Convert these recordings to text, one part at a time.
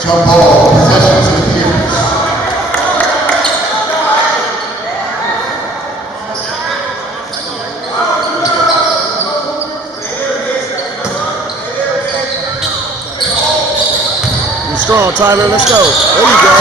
Jump ball, possession to the Peers. You're strong, Tyler. Let's go. There you go.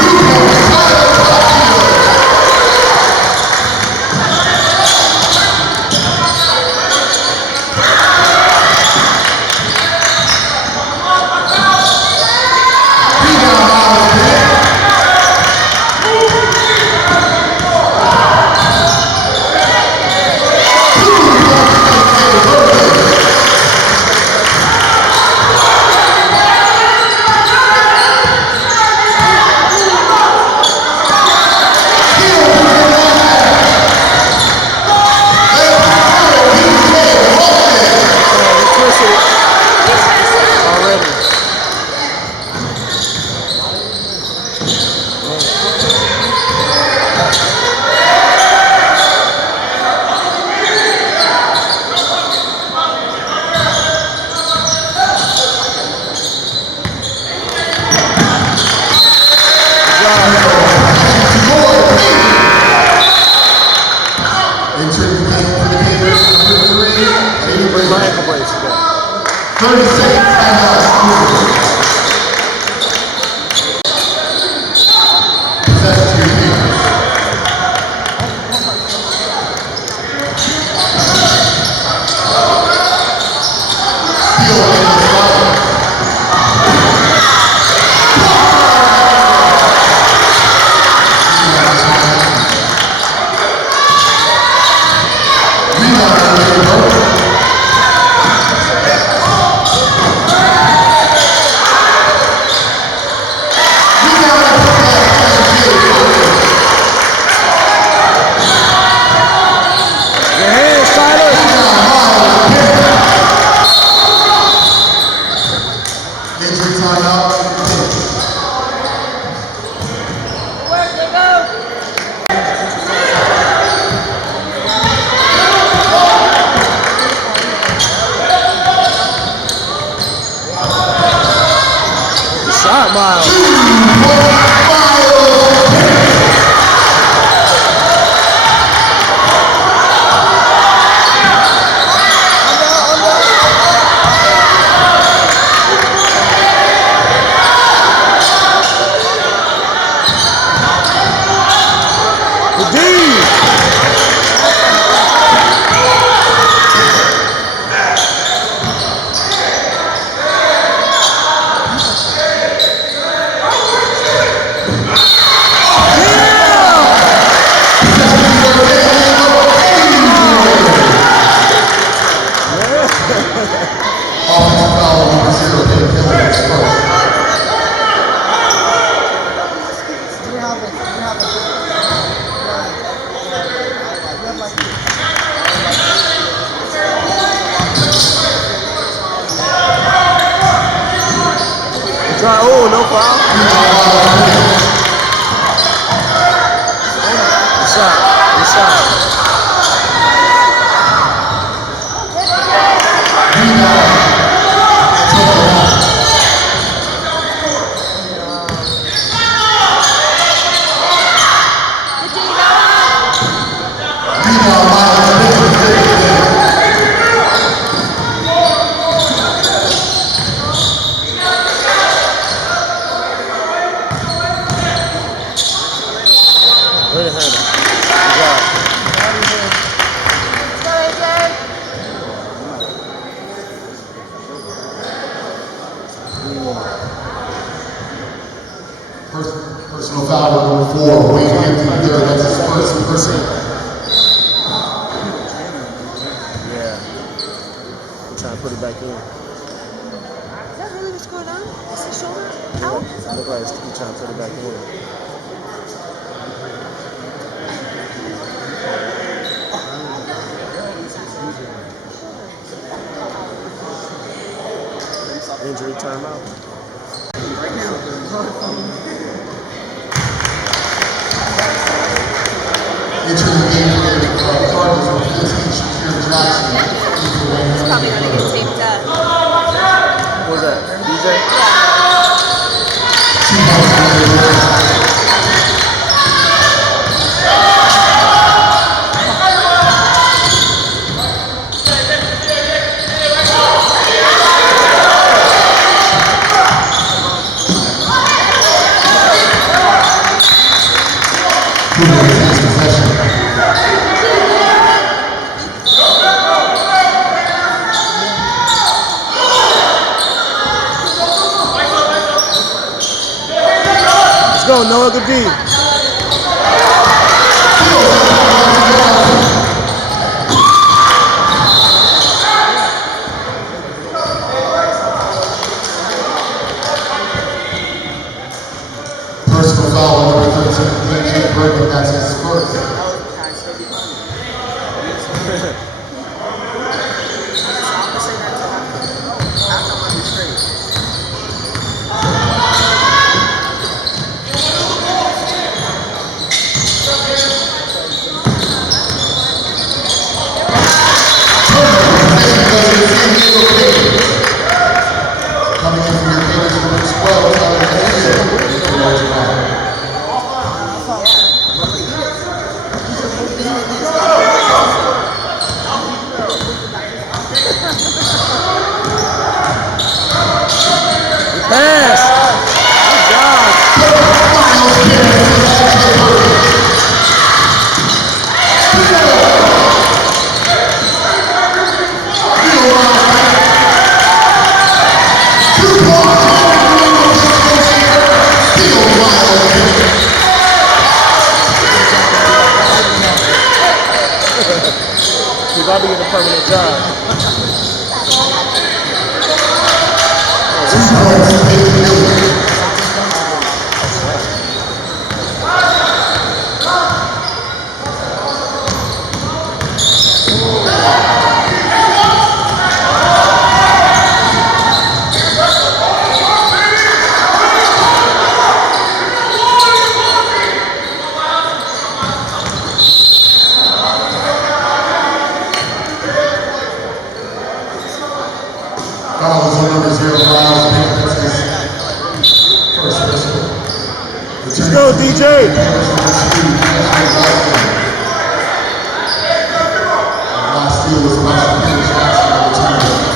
Entering the game for the Gators, number 3. You bring my ankle brace today. 30 seconds timeout. Possession to the Gators. Steal in the slide. Shot, Miles. Oh, no foul. Good shot. Good shot. Good header. Good job. Personal foul number 4, Wayne Hampton there. That's his first personal. Yeah. I'm trying to put it back in. Is that really what's going on? Is his shoulder out? Look like he's trying to put it back in. Injury timeout. Into the game for the Cardinals with 15, Shakir Jackson. He's probably going to get taped up. What was that? DJ? Let's go, Noah Goodby. Personal foul on number 13, DJ Burton. That's his first. Coming in from your Gators number 12, Tyler Hayes. Pass! He's about to get a permanent job. Foul is on number 0, Miles Payne. That's his first whistle. Let's go, DJ. Last steal was Miles Payne Jackson, number 10.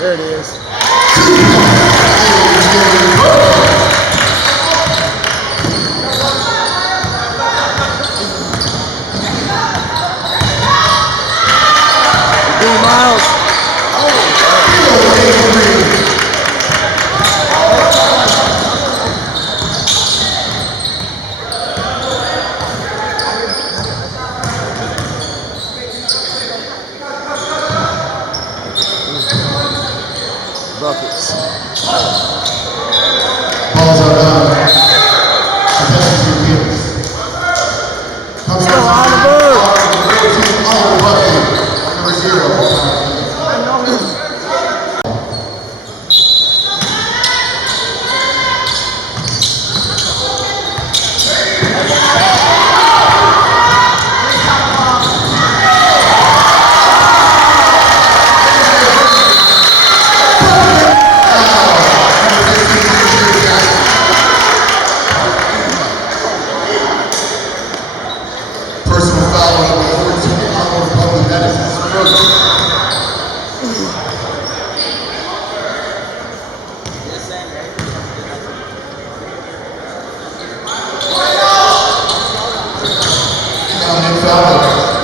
There it is. Miles. Buckets. Balls are done. Possession to Gators. Coming Let's go, Oliver. Number 0.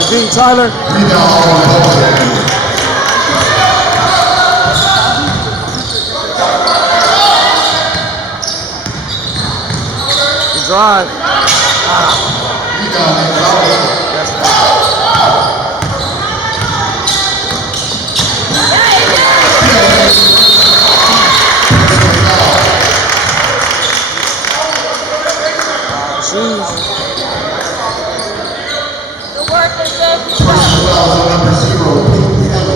D. Tyler. Rebound Republic. Good drive. Rebound Republic. Shoes. Good work, Bishop. Personal fouls on number 0, Peyton Hill.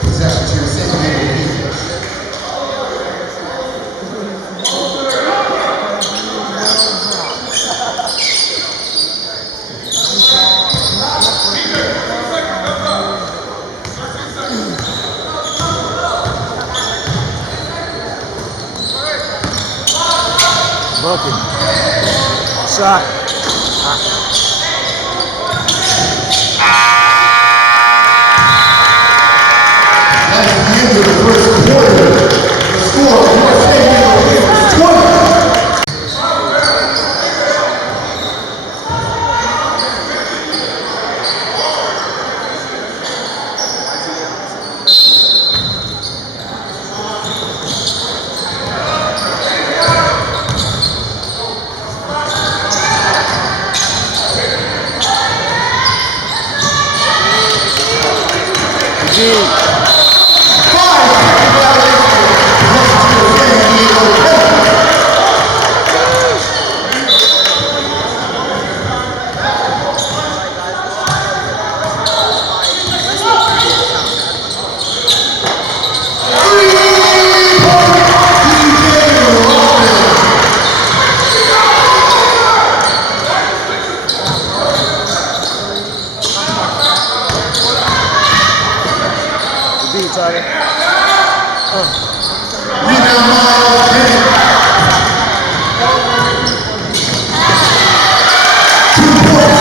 Possession to your second man. Bucket. Shot. That is the end of the first quarter. The score, USA is 20. D. Tyler. Rebound Miles Bennett. 2 points.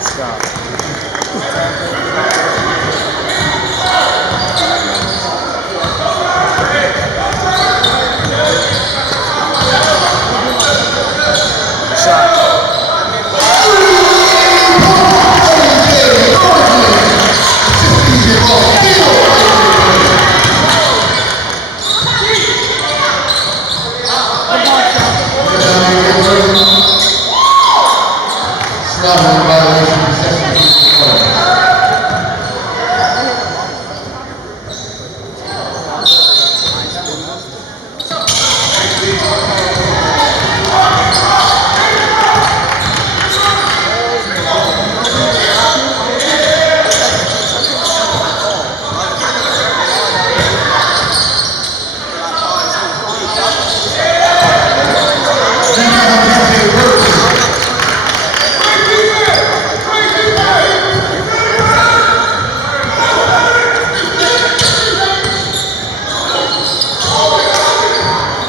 Stop. Traveling violation, possession to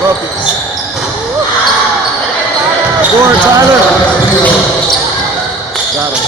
Buckets. Score, Tyler. Got him.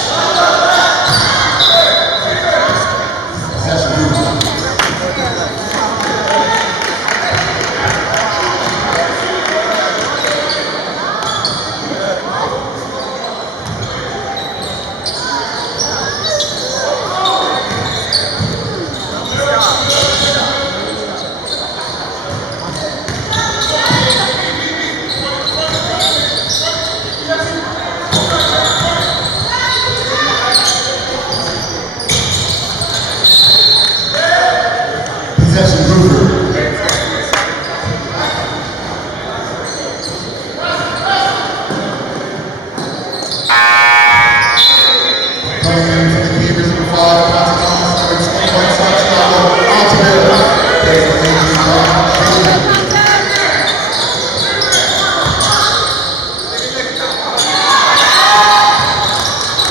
Possession Gruber. Coming in from the keepers number 5, Quantum Thomas, number 21, Santiago Altamira. There's the lady, Taylor.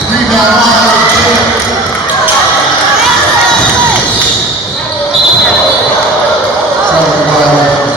Rebound Miles Bennett. Traveling violation.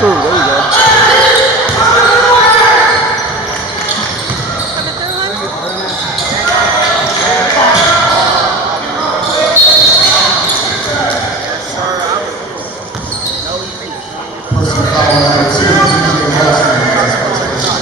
through. There you go. Coming through, honey? Personal foul number 2, TJ Lawson. That's first person.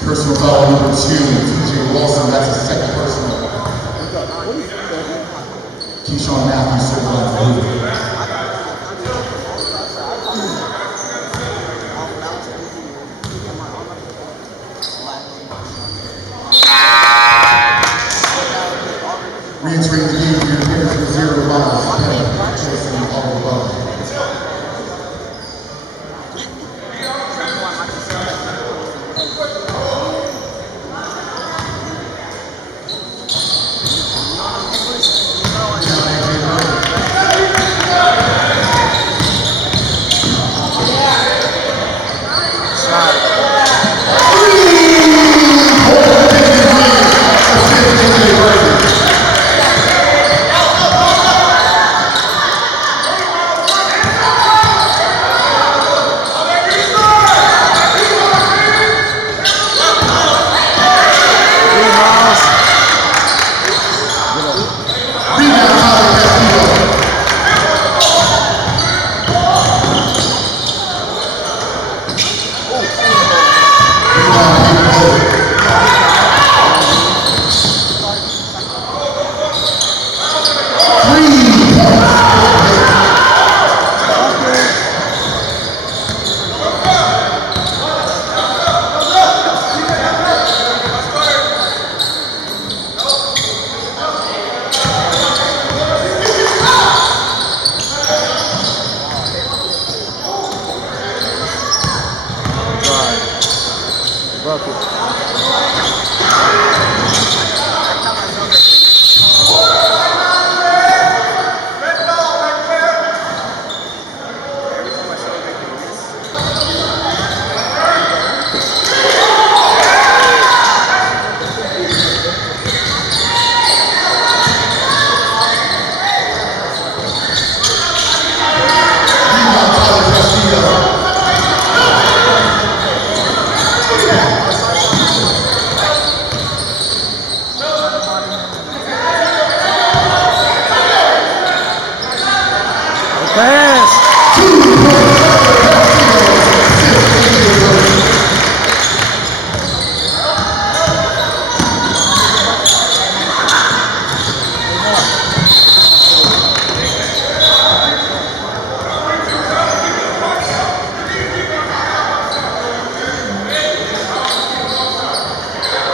Personal foul number 2, TJ Lawson. That's his second personal. Keyshawn Matthews sitting on the blue. Re-entering the game here, players for 0 miles. Chasing all above.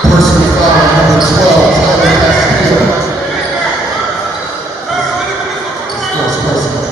Personal foul number 12, Tyler Castillo. First personal.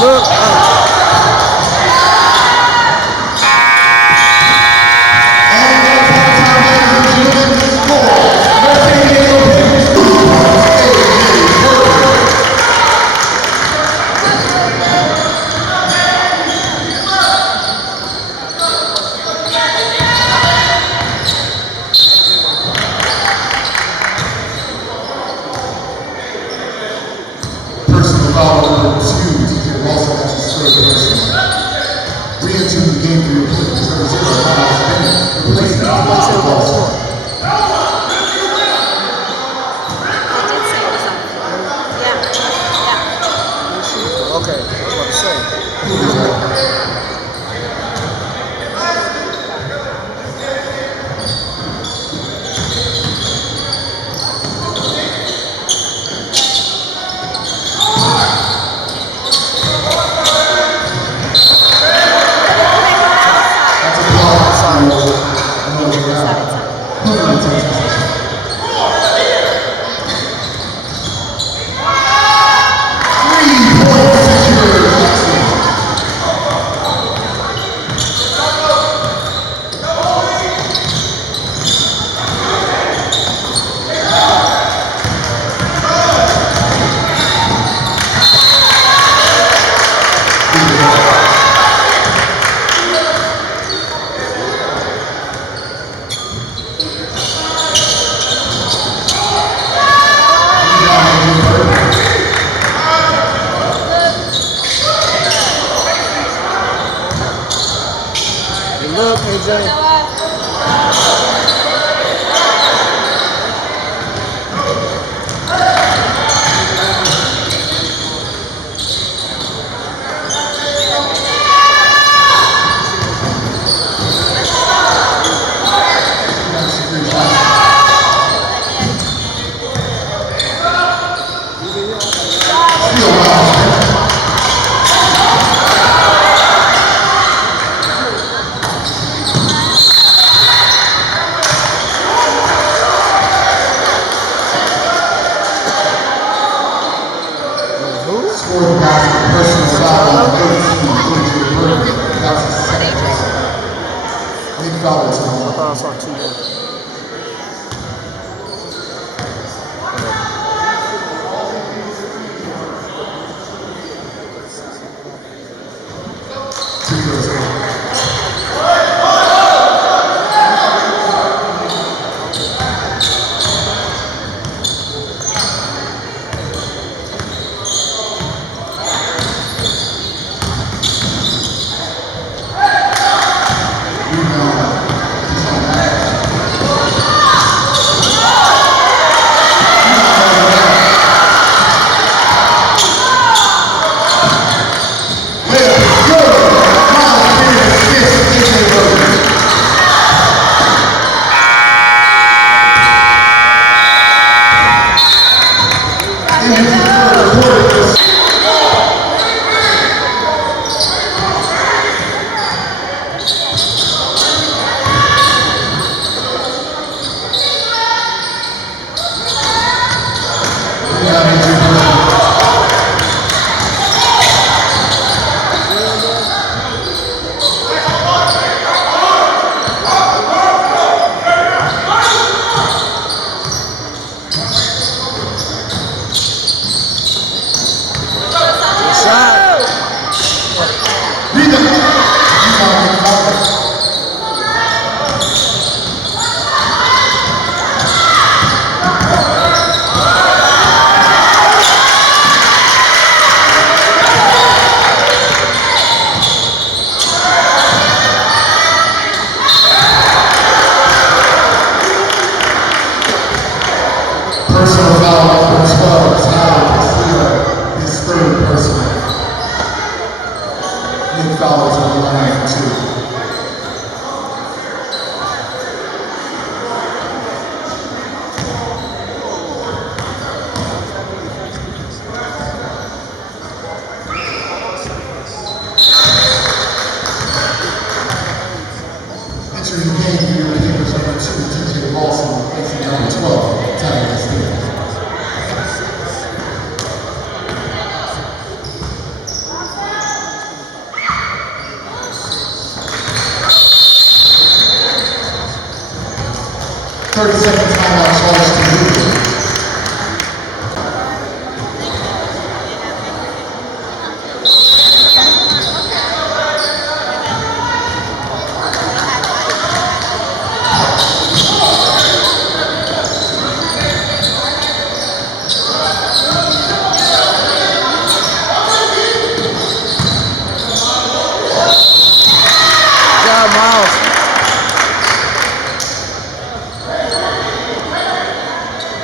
Look. Personal foul number 2, TJ Lawson, that's his third personal. Re-entering the game for your opponent is number 0, Miles Bennett, replacing TJ Lawson. They did say it was on. Yeah. Yeah. Okay, I was about to say. Who was that? That's a block. Look, AJ. Scored the basket, personal foul on 13, Burton. That was his second foul. Nick Fowler to the I line. thought I saw 2 more. 30-second timeout charge to Luka. Good job, Miles.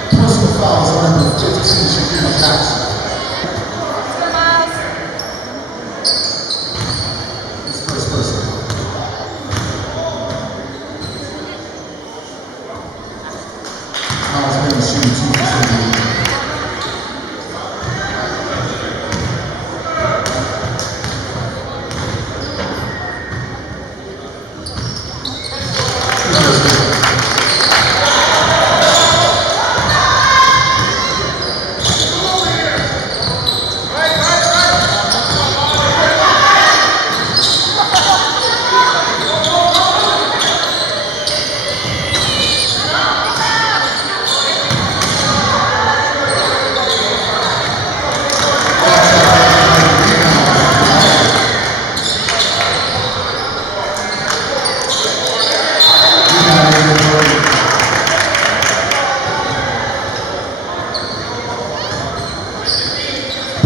Personal fouls on number 15, Shakira Jackson. His first person. Miles been shooting 2%.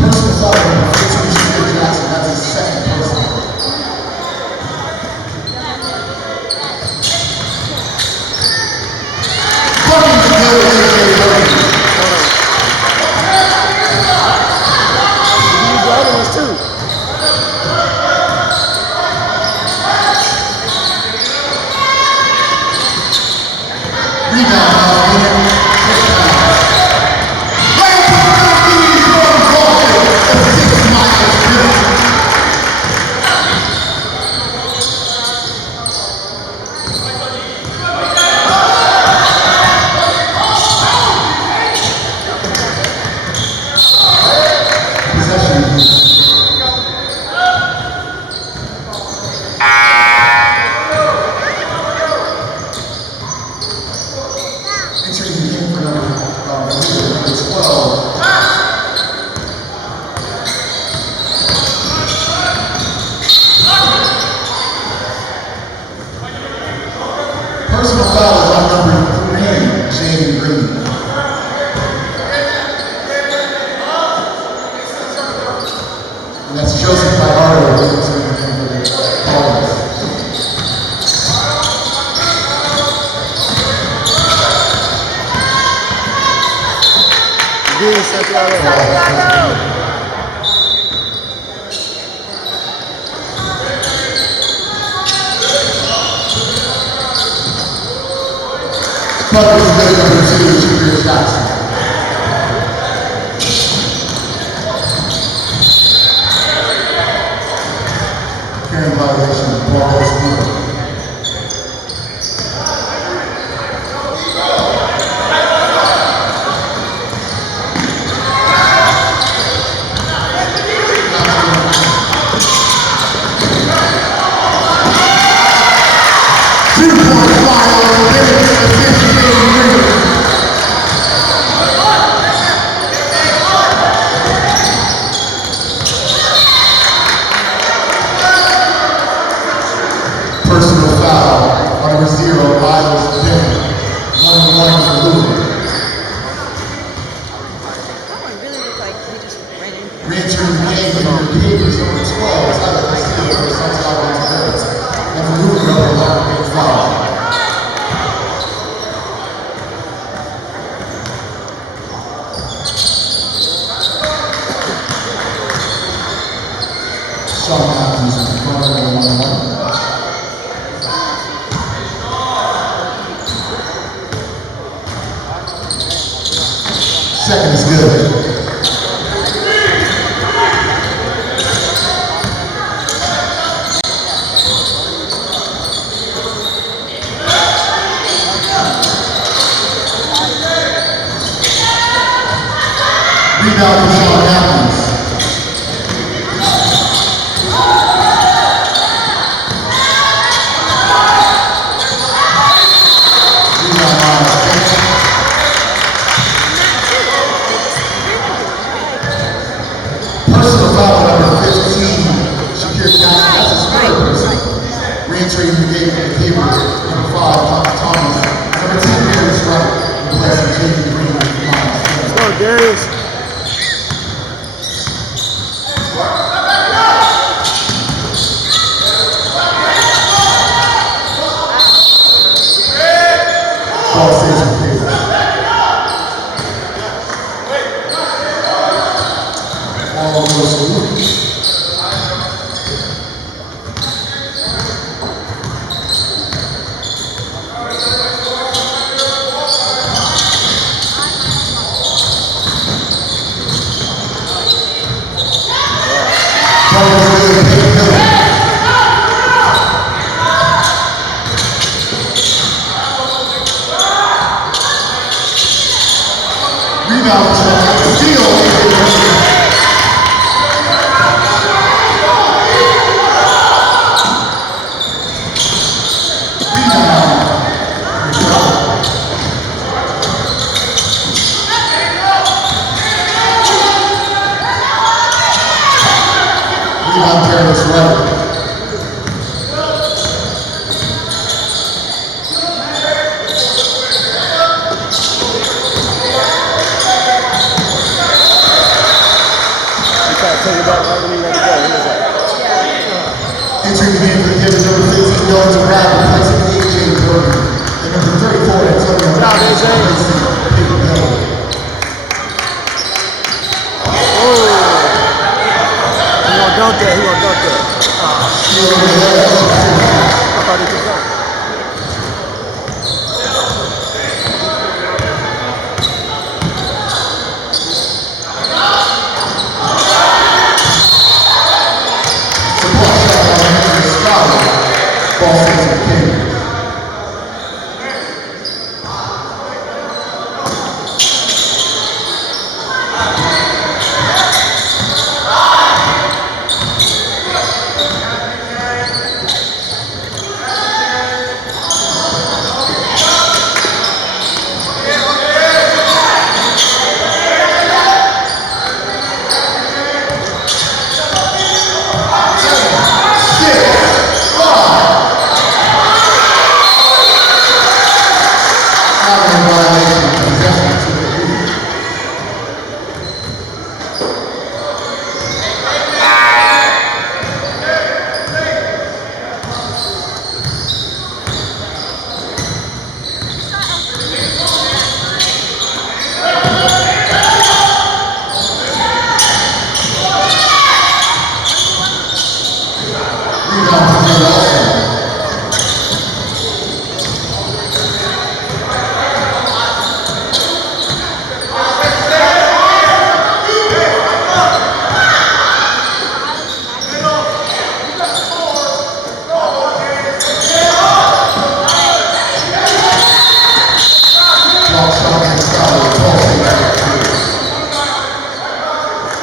Personal foul on number 15, Shakira Jackson. That's his second personal. Fucking good, AJ Green. You use the other ones too. Rebound, Miles Bennett. Right to the Philippines from Boston. Assist Miles Bennett. Possession. Entering the game for number 12. Personal foul is on number 3, Jaden Green. And that's Joseph Fajardo entering the game for the Cardinals. Good, Santiago. Bucket is good, number 2, Shakira Jackson. Carrying violation of ball goes personal foul on number 0, Miles Bennett. 1-1 for Luka. That one really looked like he just ran in. Re-entering the game for number 8 is number 12, Tyler Castillo for Santiago Monteveros. And for Luka, number 11, foul. Sean Matthews in front of the 1-1. Second is good. Rebound for Sean Matthews. Rebound, Miles Entering the game for the Hebrews, number 5, Papa Thomas. Number 10, Darius Wright, replacing J.D. Green with Thomas. Let's go, Darius. Ball stays with Davis. Ball goes to Luke. Rebound, steal. Rebound, Darius Wright. Take it back right when you let it go. Entering the game for the Gibbons, number 15, Dylan Brown, replacing AJ Jordan. And number 34, Antonio Brown, replacing Peyton Miller. Oh. He gonna dunk that. He gonna dunk that. I thought he could dunk. Ball stays with King.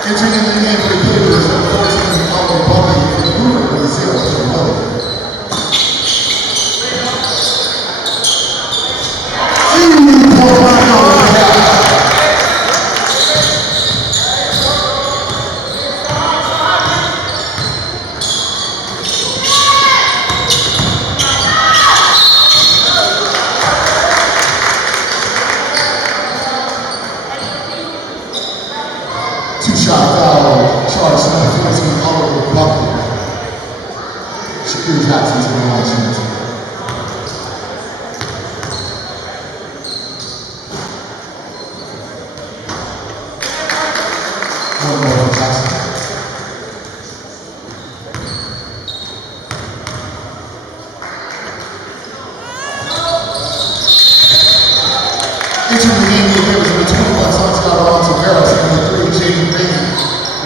Entering in the game for the Gibbons, number 14, Oliver Bumpy, for the Hoover, number 0, Phil Miller. Two-shot foul, charge number 14, Oliver Buckley. Shaquille Jackson to the line, shooting. One more for Jackson. Entering the game for the Gibbons, number 21, Santiago Altaveras, and number 3, Jaden Raymond,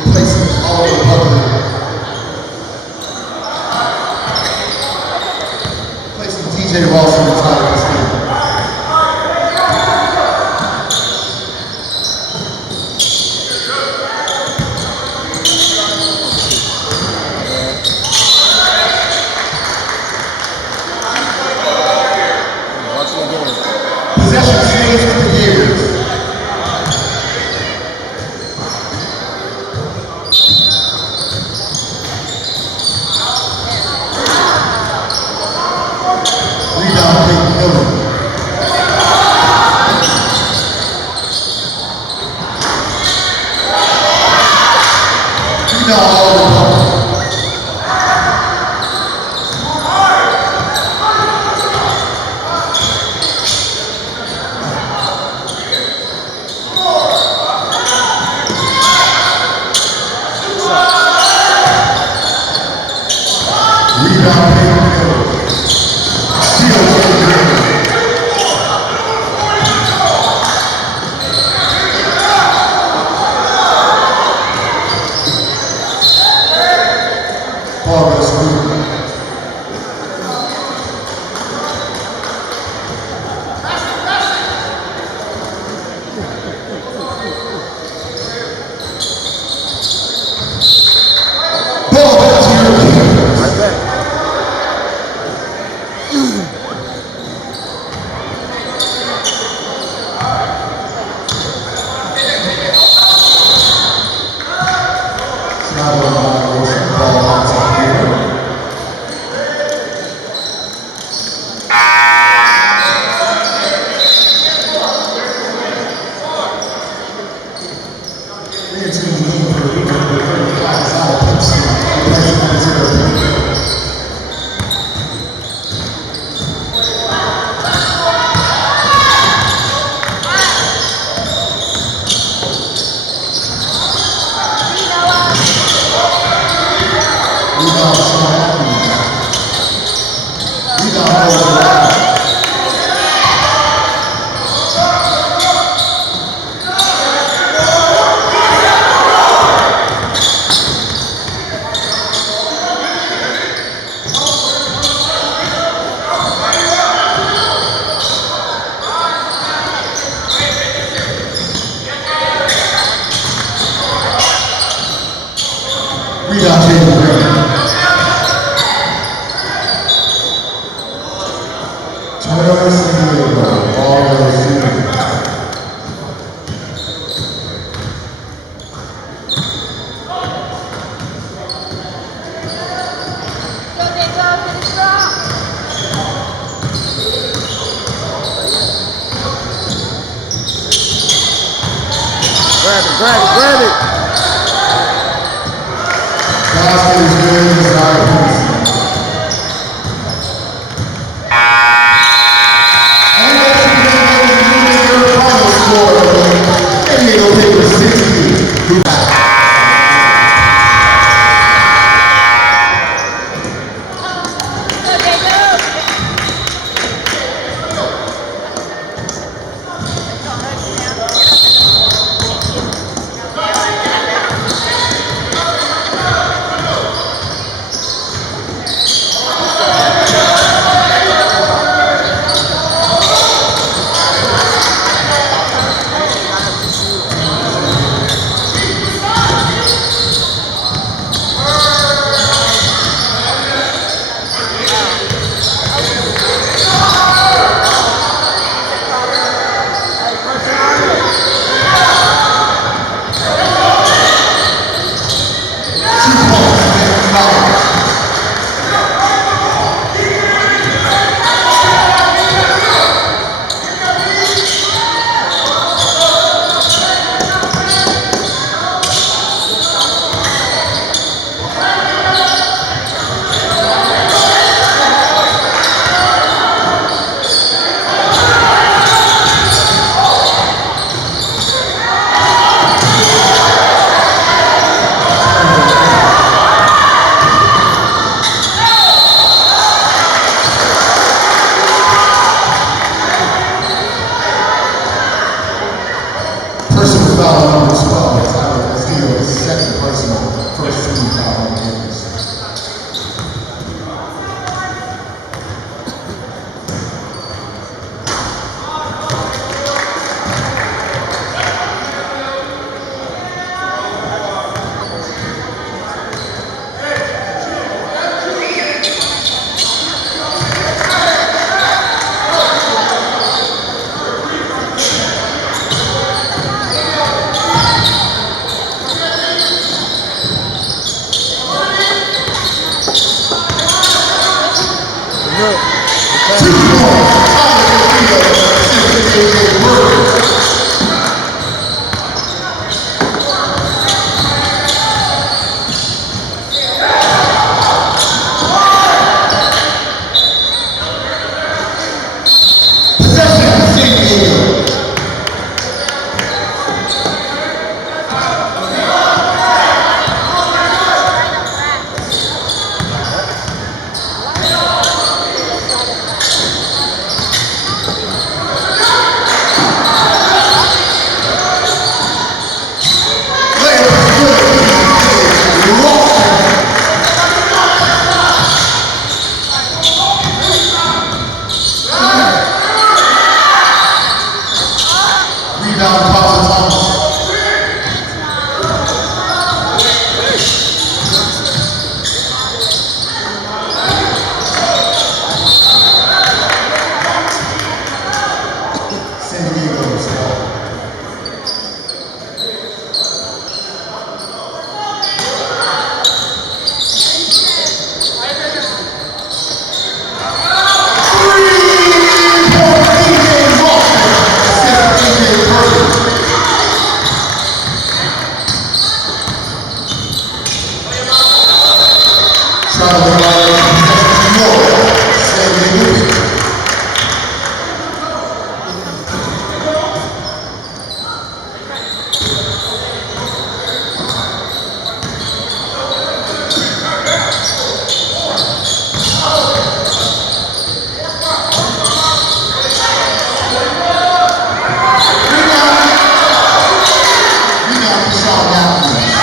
replacing Oliver Buckley. Replacing DJ Ralston and Tyler Castillo. Possession stays with the Gibbons. Rebound all Republic. Rebound Peyton Hill. Steal Peyton Hill. Progress movement. Ball back to your team. Right back. Now the ball bounce up here. Red team lead for Rico, but very fast out of Pepsi. Replacement 0. Rebound Sean Atkins. Rebound over the line. Rebound Jaden Green. Turner San Diego. Ball goes in. Grab it. Basket is good. Desire Peterson. And that's the game, ladies and gentlemen. Your final score. San Diego Papers 60. Traveling violation possession New York. Stanley Louis. Rebound Deshaun Matthews.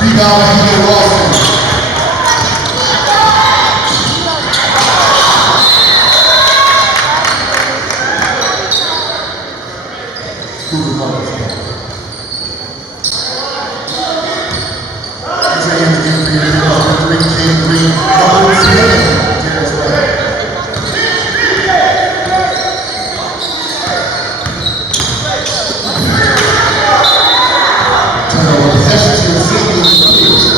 Rebound P.J. Lawson. Cooper Marcus. Isaiah in the game for your number 3, Jalen Green. Number 10, Darius Leonard. Turnover possession to the St. Louis Clears.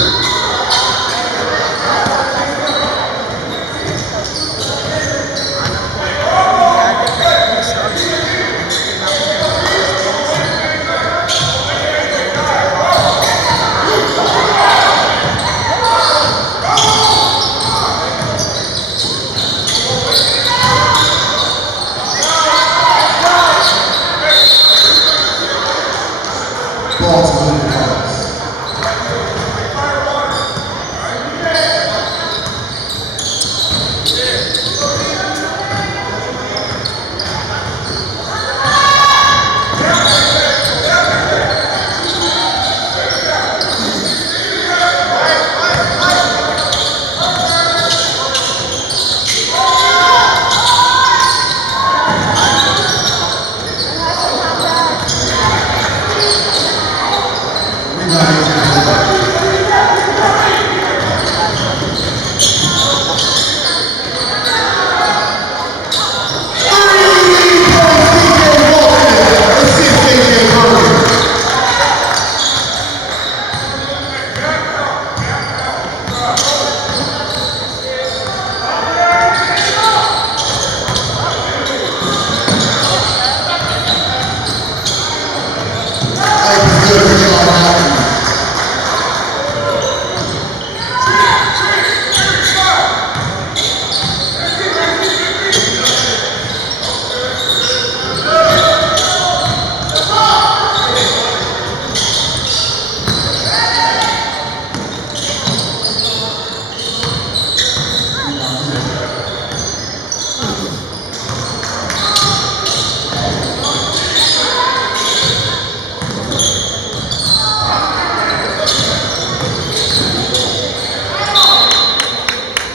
Ball to William Carlos. Rebound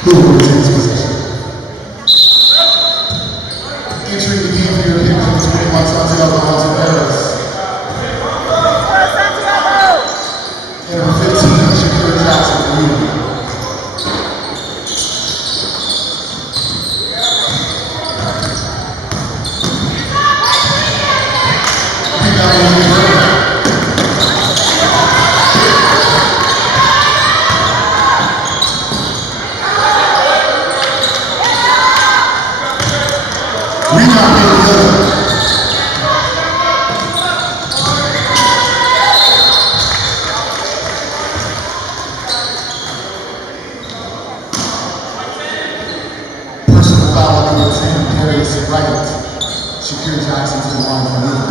Hoover retains possession. Entering the game for your opinion, number 21, Santiago Altaveras. And number 15, Shakira Jackson Reed. Rebound William Carlos. Rebound David Lillard. Personal foul number 10, Darius Wright. Shakira Jackson to the line for rebound.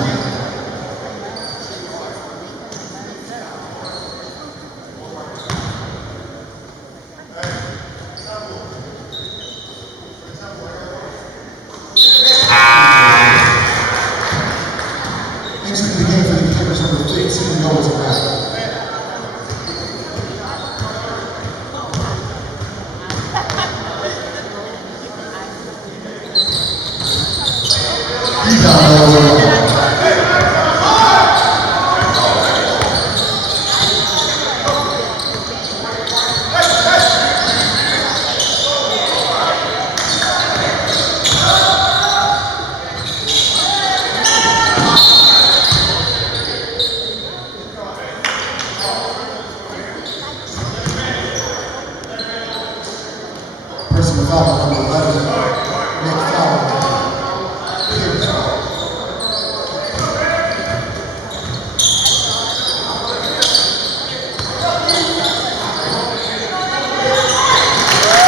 Entering the game for the Clippers, number 15, Noah Tavares. Rebound Noah Tavares.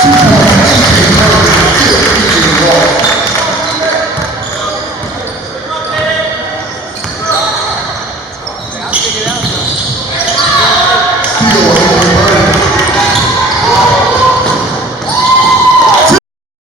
Two